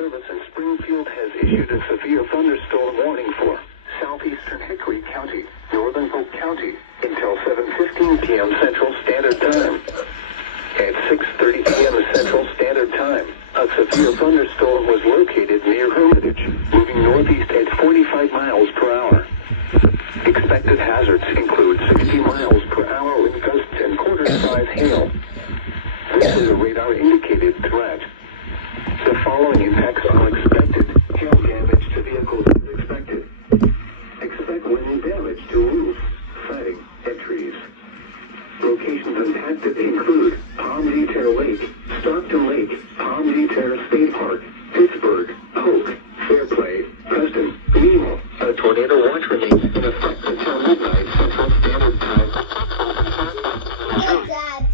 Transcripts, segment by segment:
Service in Springfield has issued a severe thunderstorm warning for southeastern Hickory County, northern Polk County, until 7:15 p.m. Central Standard Time. At 6:30 p.m. Central Standard Time, a severe thunderstorm was located near Hermitage, moving northeast at 45 miles per hour. Expected hazards include 60 miles per hour wind gusts and quarter-size hail. This is a radar-indicated threat. The following impacts are expected. Hail damage to vehicles is expected. Expect wind damage to roofs, siding, and trees. Locations impacted include Palm Terre Lake, Stockton Lake, Palm Terre State Park, Pittsburgh, Polk, Fairplay, Preston, Lima. A tornado watch remains in effect until midnight Central Standard Time. What's that?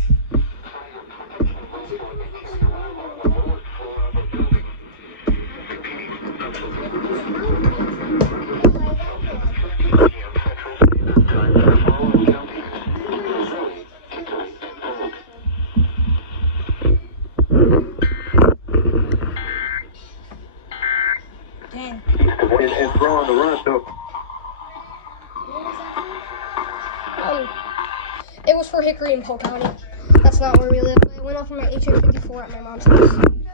Dang. And throw on the run, so. It was for Hickory and Polk County. That's not where we live. I went off on my HA54 at my mom's house.